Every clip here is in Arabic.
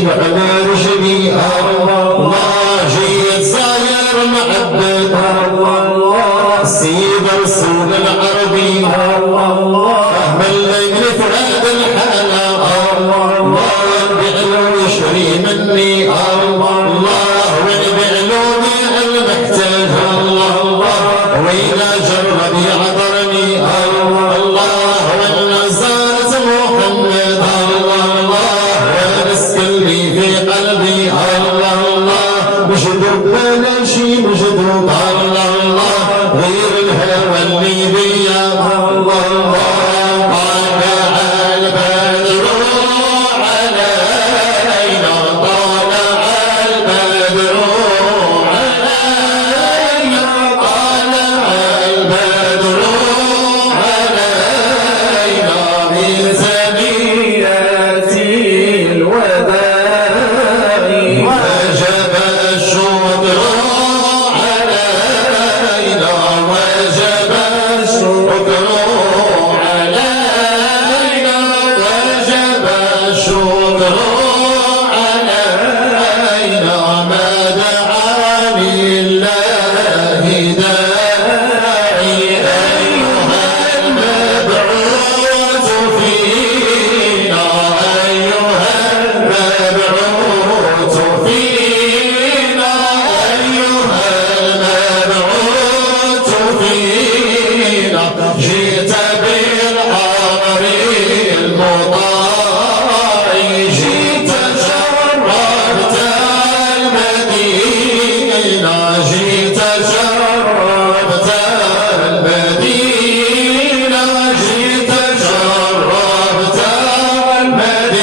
جيت على رشدي الله جيت صاير محبة الله سيد رسول العربي فهم الليل فؤاد الحالة الله بعلو يشري مني الله بعلومي المحتاج الله وإذا جرب يعذرني الله وإن زارت محمد الله ونسكن لي في قلبي الله مش دبنا شي مش دب الله غير الهوى اللي بيا الله طالع البدر علينا طالع البدر علينا طالع البدر علينا من ثنيات الوداع وجب الشكر علينا وجب الشكر علينا وجب الشكر علينا ما دعا لله داعي أيها المبعوث فينا أيها المبعوث فينا أيها المبعوث فينا جئت بالأمر المطاع جئت شرفت المدينة جئت شرفت المدينة جئت شرفت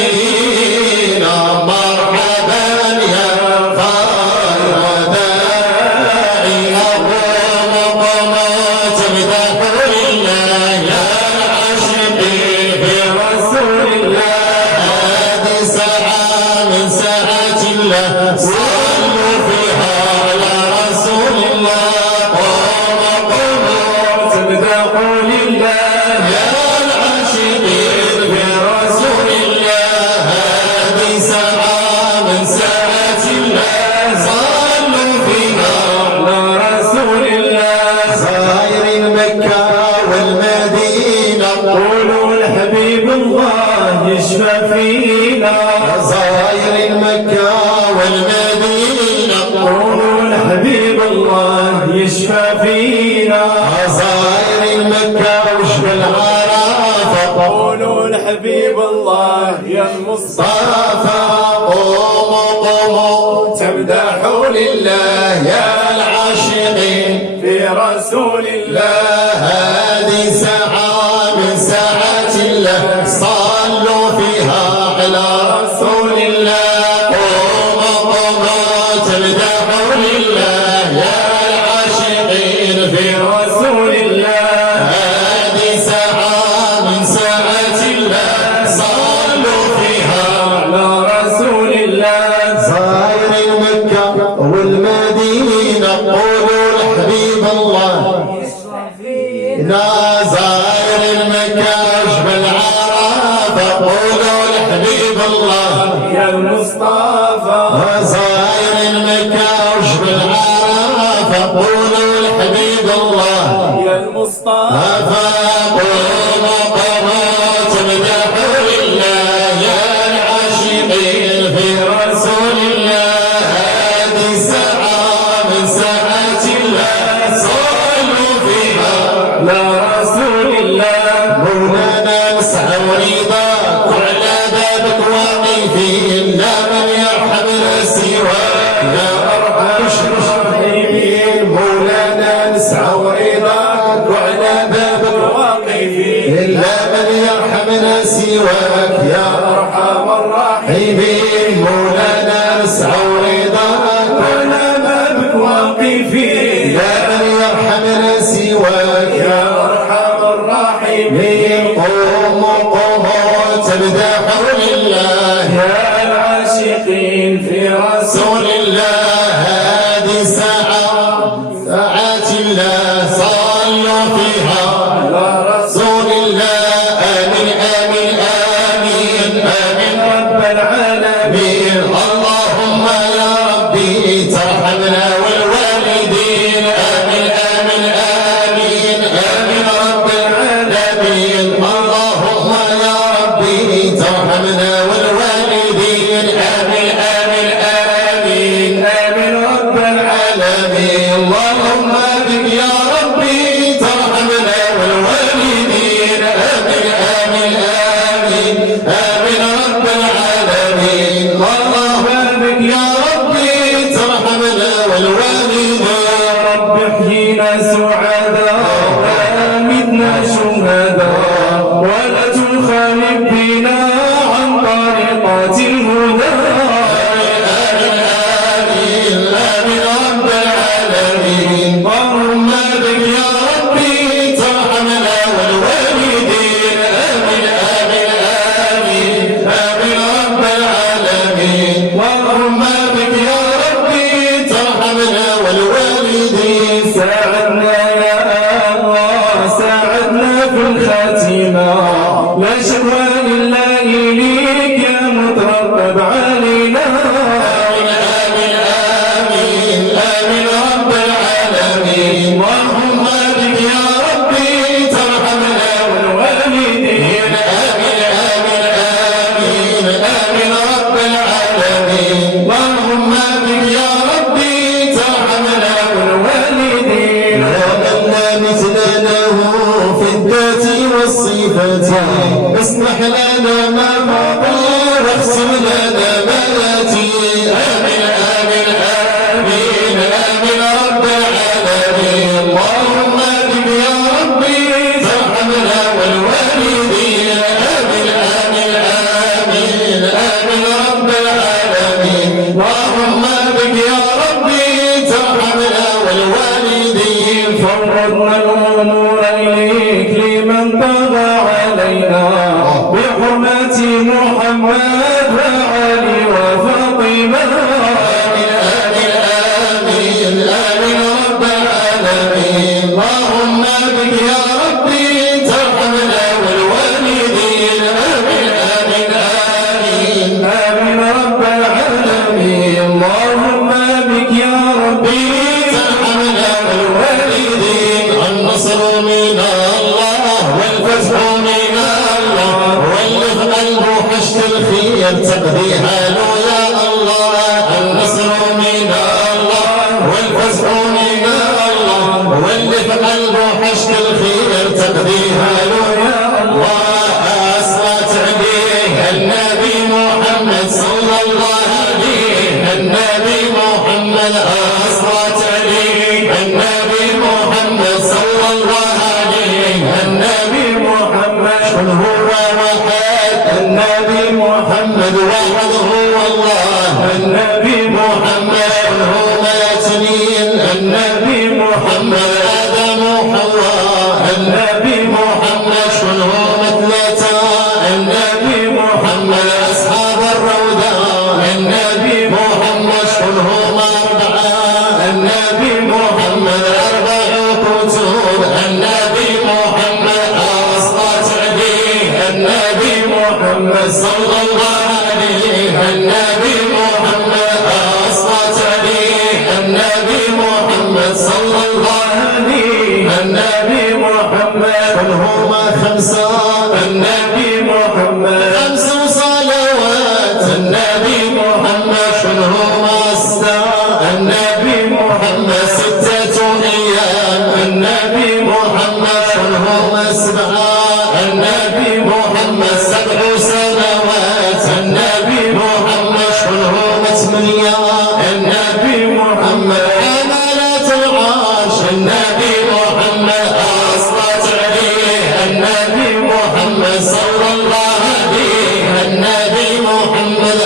المدينة مرحبا يا خير داعي أقوم قمت مدح لله يا العاشقين في رسول الله هذه ساعة من ساعات الله صلوا فيها على رسول الله قوم قمت مدح لله يا العاشقين في رسول الله هذه ساعة من ساعات الله صلوا فيها على رسول الله زائرين مكة والمدينة قولوا الحبيب الله يشفى فينا زائرين مكة والمدينة قولوا الحبيب الله يشفى فينا زائرين مكة وشفى العرافة قولوا الحبيب الله يا المصطفى قوموا قوموا تمدحوا لله يا العاشقين في رسول الله هذه ساعة من ساعات الله صلوا فيها على رسول الله قوموا قوموا تمدحوا لله يا العاشقين في رسول الله هذه ساعة من ساعات الله صلوا فيها على رسول الله زائر مكة والمدينة قولوا الحبيب الله زائر المكة وجبل عرفة قولوا الحبيب الله يا المصطفى زائر المكة وجبل عرفة قولوا الحبيب الله يا المصطفى قوموا قوموا تمدحوا لله يا العاشقين في رسول الله هذه ساعة من ساعات الله صلوا فيها على رسول الله مولانا نسعى ورضاك وعلى بابك واقفين لا من يرحمنا سواك يا أرحم الراحمين مولانا نسعى ورضاك وعلى بابك واقفين لا من يرحمنا سواك يا أرحم الراحمين مولانا نسعى ورضاك وعلى بابك واقفين لا من يرحمنا سواك يا أرحم الراحمين قوموا قوموا تمدحوا لله يا العاشقين في رسول الله هذه ساعة ساعات الله صلوا فيها على رسول الله آمين آمين آمين آمين رب العالمين آمين رب العالمين اللهم بك يا ربي ترحمنا والوالدين رب احيينا سعداء وامتنا شهداء ولا تخالف بنا عن طريقة الهدى آمين آمين رب العالمين اللهم بك يا ربي ترحمنا والوالدين آمين آمين آمين آمين رب العالمين اللهم بك يا ربي ترحمنا والوالدين ساعدنا يا الله ساعدنا في الخاتمة لا شكوى إلا إليك يا مترقب علينا آمين آمين آمين رب العالمين اللهم بك يا ربي ترحمنا والوالدين آمين آمين آمين آمين رب العالمين اللهم بك يا ربي ترحمنا والوالدين ومنا مثلنا في الذات والصفات اسمح لنا ما مضى واغفر لنا ما ياتي آمين آمين آمين آمين رب العالمين اللهم بك يا ربي ترحمنا والوالدين آمين آمين آمين آمين رب العالمين اللهم بك يا ربي ترحمنا والوالدين فوضنا الأمور إليك لمن طغى علينا بحرمة محمد وعلي وفاطمة آمين آمين آمين آمين رب العالمين اللهم بك يا ربي ترحمنا والوالدين آمين آمين آمين آمين رب العالمين اللهم بك يا ربي ترحمنا والوالدين النصر من الله والفتح من الله واللي في قلبه حشد الخير تقضيها له يا الله النصر من الله والفتح من الله واللي في قلبه حشد الخير تقضيها له يا الله أصلت عليه النبي محمد صلى الله عليه النبي محمد أصلت عليه النبي محمد صلى الله عليه النبي محمد قل هو واحد النبي محمد واحد هو الله النبي محمد قل هو اثنين النبي محمد آدم وحواء النبي محمد قل هو ثلاثة النبي محمد أصحاب الروضة النبي محمد قل هو أربعة النبي محمد أربع كتب النبي محمد أصلت عليه النبي محمد صلى الله عليه النبي محمد أصلت عليه النبي محمد صلى الله عليه النبي محمد قل هما خمسة النبي محمد خمس صلوات النبي محمد قل هما ستة النبي محمد ستة أيام النبي محمد قل هما سبعة النبي محمد سبع سنوات النبي محمد قل هما ثمانية النبي محمد حملة العرش النبي محمد أصلت عليه النبي محمد صلى الله عليه النبي محمد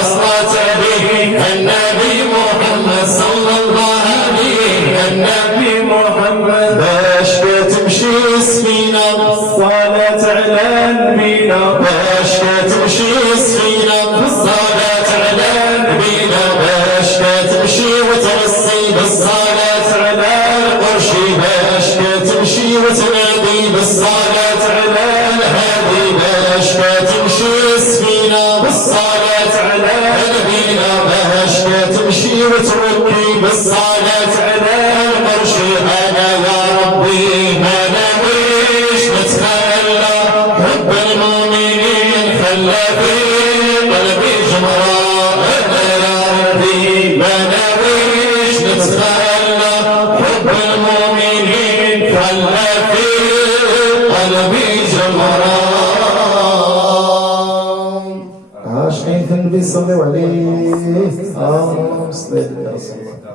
أصلت عليه النبي محمد صلى الله عليه النبي محمد باش تمشي سفينة الصلاة على نبينا باش تمشي سفينة بالصلاة على نبينا باش تمشي وتوصي بالصلاة على القرش باش تمشي وتنادي بالصلاة على الهادي باش تمشي سفينة بالصلاة على نبينا باش تمشي وتركي بالصلاة على القرش أنا يا ربي ما ناويش نتخلى حب المؤمنين خلى في قلبي جمرة أنا يا ربي ما ناويش نتخلى حب المؤمنين خلى في قلبي جمرة صلوا عليه. اللهم صل على رسول الله.